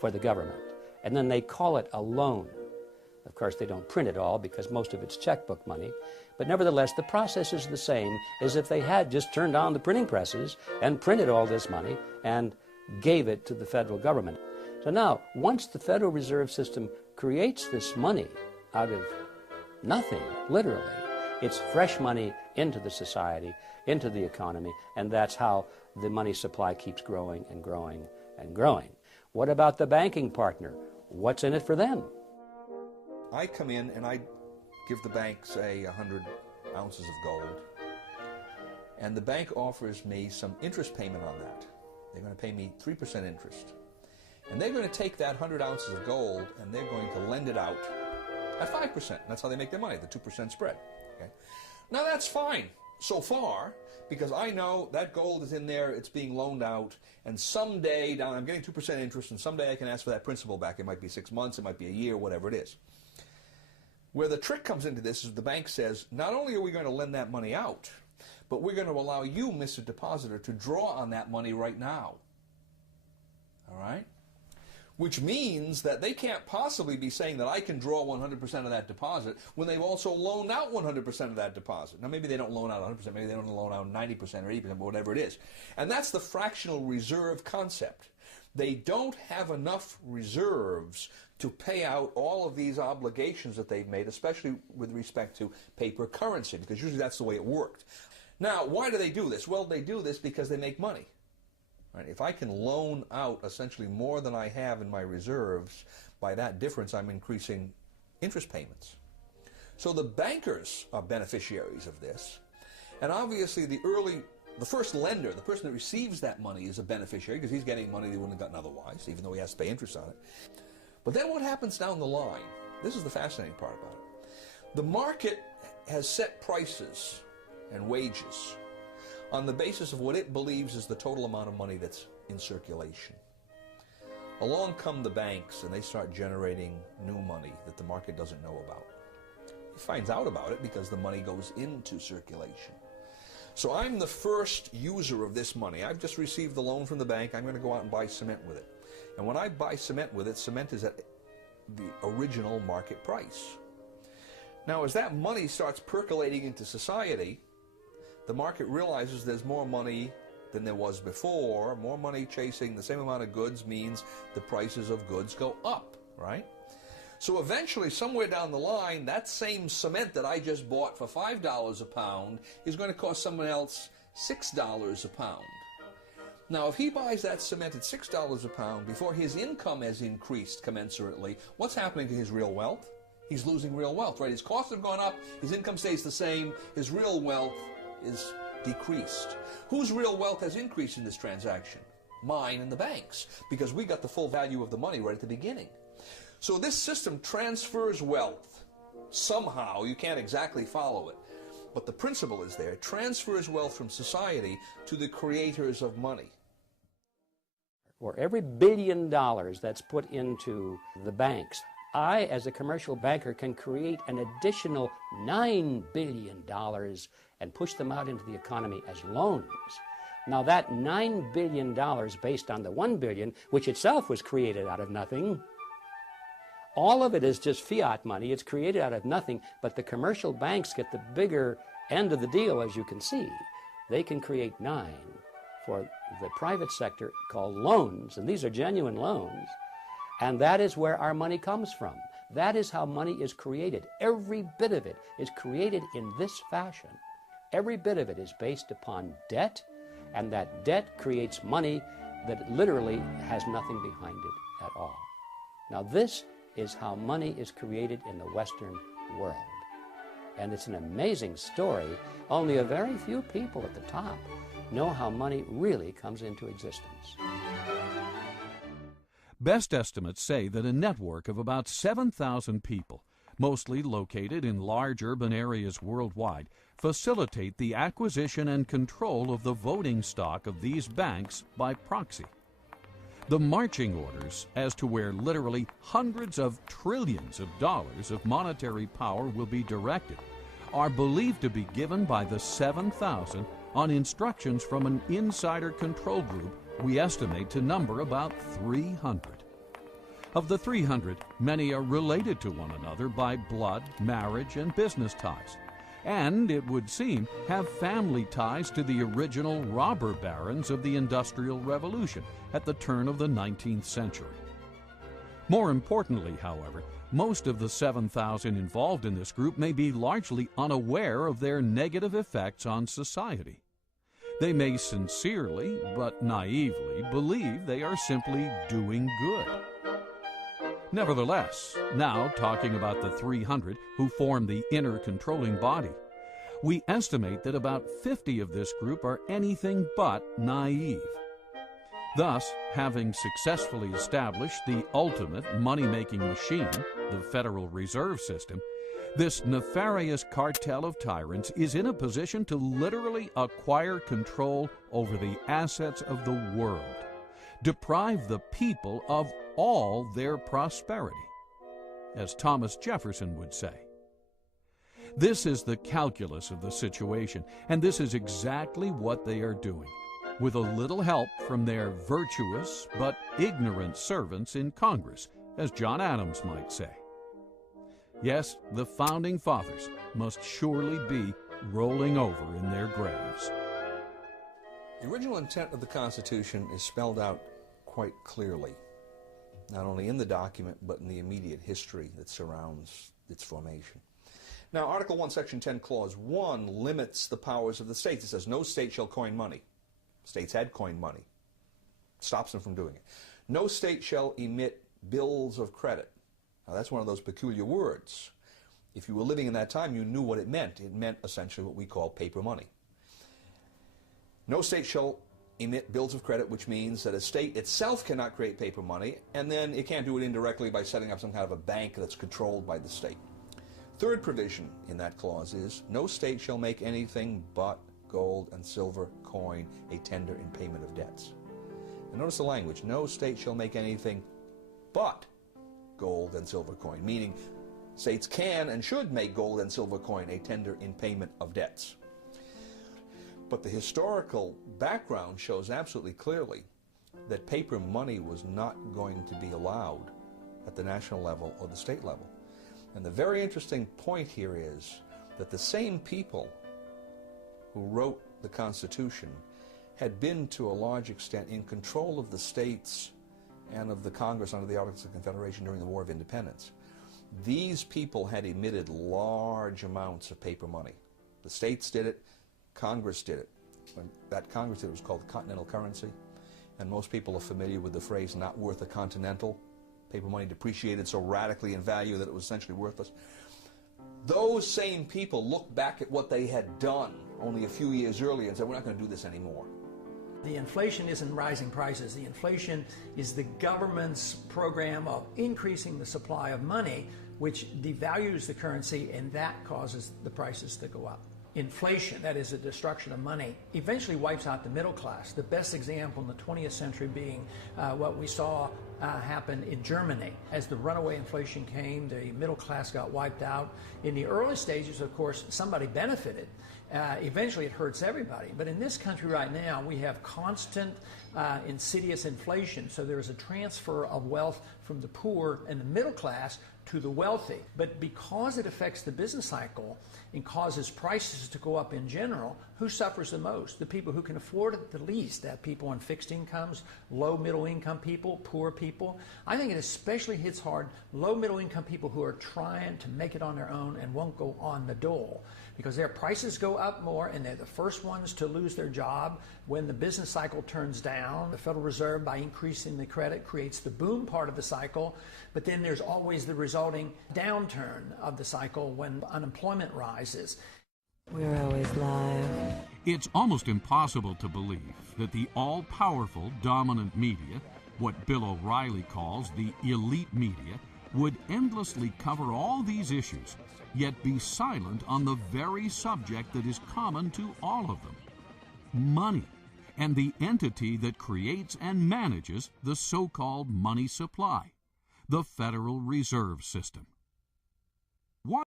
for the government. And then they call it a loan. Of course, they don't print it all because most of it's checkbook money. But nevertheless, the process is the same as if they had just turned on the printing presses and printed all this money and gave it to the federal government. So now, once the Federal Reserve System creates this money out of nothing, literally, it's fresh money into the society, into the economy, and that's how the money supply keeps growing and growing and growing. What about the banking partner? What's in it for them? I come in and I give the bank, say, 100 ounces of gold, and the bank offers me some interest payment on that. They're going to pay me 3% interest. And they're going to take that 100 ounces of gold and they're going to lend it out at 5%. That's how they make their money, the 2% spread. Okay? Now that's fine so far, because I know that gold is in there, it's being loaned out, and someday down I'm getting 2% interest, and someday I can ask for that principal back. It might be 6 months, it might be a year, whatever it is. Where the trick comes into this is the bank says, not only are we going to lend that money out, but we're going to allow you, Mr. Depositor, to draw on that money right now. All right? Which means that they can't possibly be saying that I can draw 100% of that deposit when they've also loaned out 100% of that deposit. Now, maybe they don't loan out 100%, maybe they don't loan out 90% or 80%, but whatever it is. And that's the fractional reserve concept. They don't have enough reserves to pay out all of these obligations that they've made, especially with respect to paper currency, because usually that's the way it worked. Now, why do they do this? Well, they do this because they make money. Right? If I can loan out essentially more than I have in my reserves, by that difference I'm increasing interest payments. So the bankers are beneficiaries of this, and obviously the first lender, the person that receives that money, is a beneficiary because he's getting money they wouldn't have gotten otherwise, even though he has to pay interest on it. But then what happens down the line? This is the fascinating part about it. The market has set prices and wages on the basis of what it believes is the total amount of money that's in circulation. Along come the banks and they start generating new money that the market doesn't know about. He finds out about it because the money goes into circulation. So I'm the first user of this money. I've just received the loan from the bank. I'm going to go out and buy cement with it. And when I buy cement with it, cement is at the original market price. Now, as that money starts percolating into society, the market realizes there's more money than there was before. More money chasing the same amount of goods means the prices of goods go up, right? So eventually, somewhere down the line, that same cement that I just bought for $5 a pound is going to cost someone else $6 a pound. Now, if he buys that cement at $6 a pound before his income has increased commensurately, what's happening to his real wealth? He's losing real wealth, right? His costs have gone up, his income stays the same, his real wealth is decreased. Whose real wealth has increased in this transaction? Mine and the bank's, because we got the full value of the money right at the beginning. So this system transfers wealth. Somehow, you can't exactly follow it, but the principle is there. It transfers wealth from society to the creators of money. For every $1 billion that's put into the banks, I, as a commercial banker, can create an additional $9 billion and push them out into the economy as loans. Now that $9 billion based on the $1 billion, which itself was created out of nothing, all of it is just fiat money. It's created out of nothing, but the commercial banks get the bigger end of the deal, as you can see. They can create 9 for the private sector called loans, and these are genuine loans, and that is where our money comes from. That is how money is created. Every bit of it is created in this fashion. Every bit of it is based upon debt, and that debt creates money that literally has nothing behind it at all. Now this is how money is created in the Western world. And it's an amazing story. Only a very few people at the top know how money really comes into existence. Best estimates say that a network of about 7,000 people, mostly located in large urban areas worldwide, facilitate the acquisition and control of the voting stock of these banks by proxy. The marching orders as to where literally hundreds of trillions of dollars of monetary power will be directed are believed to be given by the 7,000 on instructions from an insider control group we estimate to number about 300. Of the 300, many are related to one another by blood, marriage, and business ties, and, it would seem, have family ties to the original robber barons of the Industrial Revolution at the turn of the 19th century. More importantly, however, most of the 7,000 involved in this group may be largely unaware of their negative effects on society. They may sincerely, but naively, believe they are simply doing good. Nevertheless, now talking about the 300 who form the inner controlling body, we estimate that about 50 of this group are anything but naive. Thus, having successfully established the ultimate money-making machine, the Federal Reserve System, this nefarious cartel of tyrants is in a position to literally acquire control over the assets of the world, deprive the people of all their prosperity, as Thomas Jefferson would say. This is the calculus of the situation, and this is exactly what they are doing, with a little help from their virtuous but ignorant servants in Congress, as John Adams might say. Yes, the Founding Fathers must surely be rolling over in their graves. The original intent of the Constitution is spelled out quite clearly, not only in the document, but in the immediate history that surrounds its formation. Now, Article 1, Section 10, Clause 1 limits the powers of the states. It says, no state shall coin money. States had coined money. Stops them from doing it. No state shall emit bills of credit. Now, that's one of those peculiar words. If you were living in that time, you knew what it meant. It meant essentially what we call paper money. No state shall emit bills of credit, which means that a state itself cannot create paper money, and then it can't do it indirectly by setting up some kind of a bank that's controlled by the state. Third provision in that clause is, no state shall make anything but gold and silver coin a tender in payment of debts. And notice the language, no state shall make anything but gold and silver coin, meaning states can and should make gold and silver coin a tender in payment of debts. But the historical background shows absolutely clearly that paper money was not going to be allowed at the national level or the state level. And the very interesting point here is that the same people who wrote the Constitution had been, to a large extent, in control of the states and of the Congress under the Articles of Confederation during the War of Independence. These people had emitted large amounts of paper money. The states did it, Congress did it. When that Congress did it was called the Continental Currency, and most people are familiar with the phrase, not worth a continental. Paper money depreciated so radically in value that it was essentially worthless. Those same people looked back at what they had done only a few years earlier and said, we're not going to do this anymore. The inflation isn't rising prices. The inflation is the government's program of increasing the supply of money, which devalues the currency, and that causes the prices to go up. Inflation, that is the destruction of money, eventually wipes out the middle class. The best example in the 20th century being what we saw happen in Germany. As the runaway inflation came, the middle class got wiped out. In the early stages, of course, somebody benefited. Eventually it hurts everybody. But in this country right now, we have constant insidious inflation. So there is a transfer of wealth from the poor and the middle class to the wealthy. But because it affects the business cycle and causes prices to go up in general, who suffers the most? The people who can afford it the least. That people on fixed incomes, low middle income people, poor people. I think it especially hits hard low middle income people who are trying to make it on their own and won't go on the dole, because their prices go up more and they're the first ones to lose their job when the business cycle turns down. The Federal Reserve, by increasing the credit, creates the boom part of the cycle, but then there's always the resulting downturn of the cycle when unemployment rises. We're always live. It's almost impossible to believe that the all-powerful dominant media, what Bill O'Reilly calls the elite media, would endlessly cover all these issues, yet be silent on the very subject that is common to all of them: money, and the entity that creates and manages the so-called money supply, the Federal Reserve System.